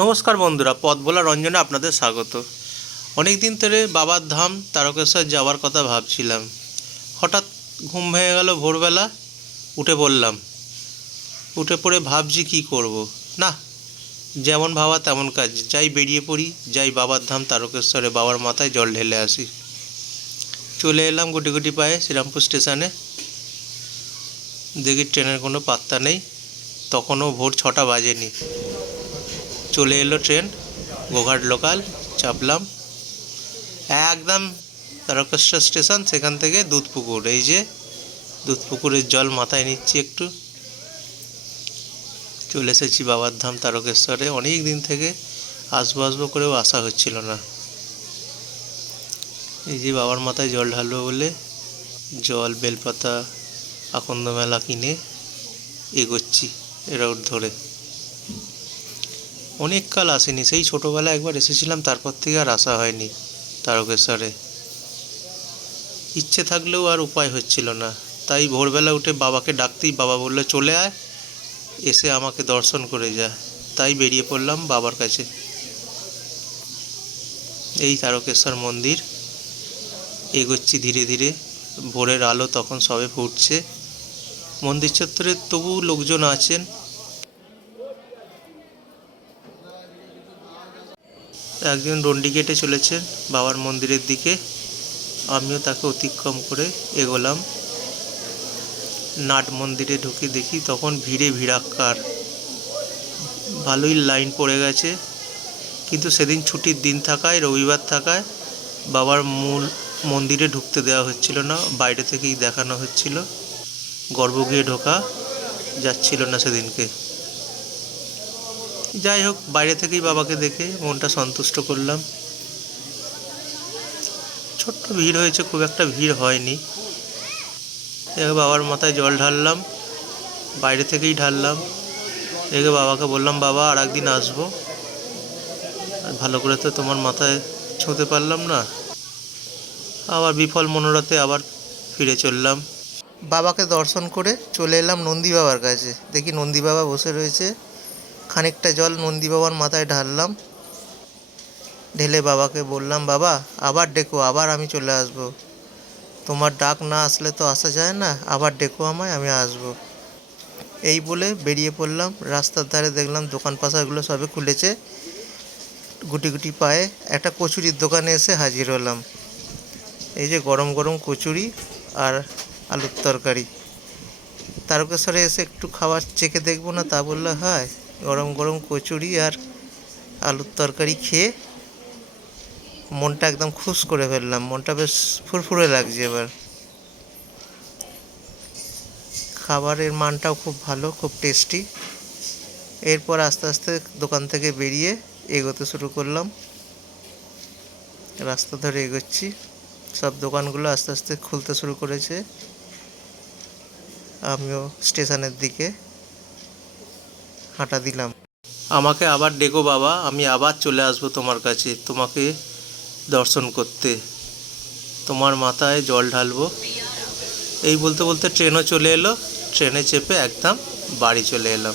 নমস্কার বন্ধুরা, পথ ভোলা রঞ্জনে আপনাদের স্বাগত। অনেক দিন ধরে বাবার ধাম তারকেশ্বর যাওয়ার কথা ভাবছিলাম। হঠাৎ ঘুম ভেঙে গেল, ভোরবেলা উঠে পড়লাম। উঠে পড়ে ভাবছি কি করব। না, যেমন ভাবা তেমন কাজ, যাই বেরিয়ে পড়ি, যাই বাবার ধাম তারকেশ্বরে বাবার মাথায় জল ঢেলে আসি। চলে এলাম গুটি গুটি পায়ে শ্রীরামপুর স্টেশনে। দেখি ট্রেনের কোনো পাত্তা নেই, তখনও ভোর 6টা বাজেনি। চলে এলো ট্রেন, গোঘাট লোকাল, চাপলাম একদম তারকেশ্বর স্টেশন। সেখান থেকে দুধপুকুর, এই যে দুধপুকুরের জল মাথায় নিচ্ছি একটু। চলে এসেছি বাবার ধাম তারকেশ্বরে। অনেক দিন থেকে আসবো করেও আসা হচ্ছিল না। এই যে বাবার মাথায় জল ঢালবো বলে জল, বেলপাতা, আকন্দমেলা কিনে এগোচ্ছি রোড ধরে। অনেক কাল আসেনি, সেই ছোটোবেলায় একবার এসেছিলাম, তারপর থেকে আর আসা হয়নি তারকেশ্বরে। ইচ্ছে থাকলেও আর উপায় হচ্ছিল না। তাই ভোরবেলা উঠে বাবাকে ডাকতেই বাবা বলল চলে আয়, এসে আমাকে দর্শন করে যা। তাই বেরিয়ে পড়লাম বাবার কাছে। এই তারকেশ্বর মন্দির, এগোচ্ছি ধীরে ধীরে। ভোরের আলো তখন সবে ফুটছে। মন্দির চত্বরে তবু লোকজন আছেন। একজন ডন্ডি কেটে চলেছেন বাবার মন্দিরের দিকে, আমিও তাকে অতিক্রম করে এগোলাম। নাট মন্দিরে ঢুকে দেখি তখন ভিড়ে ভিড়াক্কার, ভালোই লাইন পড়ে গেছে। কিন্তু সেদিন ছুটির দিন থাকায়, রবিবার থাকায় বাবার মূল মন্দিরে ঢুকতে দেওয়া হচ্ছিল না, বাইরে থেকেই দেখানো হচ্ছিল। গর্ভগৃহে ঢোকা যাচ্ছিল না সেদিনকে। যাই হোক, বাইরে থেকেই বাবাকে দেখে মনটা সন্তুষ্ট করলাম। ছোট্ট ভিড় হয়েছে, খুব একটা ভিড় হয়নি। বাবার মাথায় জল ঢাললাম, বাইরে থেকেই ঢাললাম। বাবাকে বললাম বাবা আর একদিন আসবো, ভালো করে তো তোমার মাথায় ছুঁতে পারলাম না। আবার বিফল মনোরথে আবার ফিরে চললাম। বাবাকে দর্শন করে চলে এলাম নন্দী বাবার কাছে। দেখি নন্দী বাবা বসে রয়েছে। খানিকটা জল নন্দী বাবার মাথায় ঢাললাম। ঢেলে বাবাকে বললাম বাবা আবার ডেকো, আবার আমি চলে আসব। তোমার ডাক না আসলে তো আসা যায় না, আবার ডেকো আমায়, আমি আসব। এই বলে বেরিয়ে পড়লাম। রাস্তার ধারে দেখলাম দোকান পাশারগুলো সবে খুলেছে। গুটি গুটি পায়ে একটা কচুরির দোকানে এসে হাজির হলাম। এই যে গরম গরম কচুরি আর আলুর তরকারি। তারকেশ্বরে এসে একটু খাবার চেখে দেখবো না, তা বললে হয়? গরম গরম কচুরি আর আলুর তরকারি খেয়ে মনটা একদম খুশ করে ফেললাম। মনটা বেশ ফুরফুরে লাগছে এবার। খাবারের মানটাও খুব ভালো, খুব টেস্টি। এরপর আস্তে আস্তে দোকান থেকে বেরিয়ে এগোতে শুরু করলাম। রাস্তা ধরে এগোচ্ছি, সব দোকানগুলো আস্তে আস্তে খুলতে শুরু করেছে। আমিও স্টেশনের দিকে হাঁটা দিলাম। আমাকে আবার ডেকো বাবা, আমি আবার চলে আসবো তোমার কাছে, তোমাকে দর্শন করতে, তোমার মাথায় জল ঢালবো। এই বলতে বলতে ট্রেনও চলে এলো। ট্রেনে চেপে একদম বাড়ি চলে এলাম।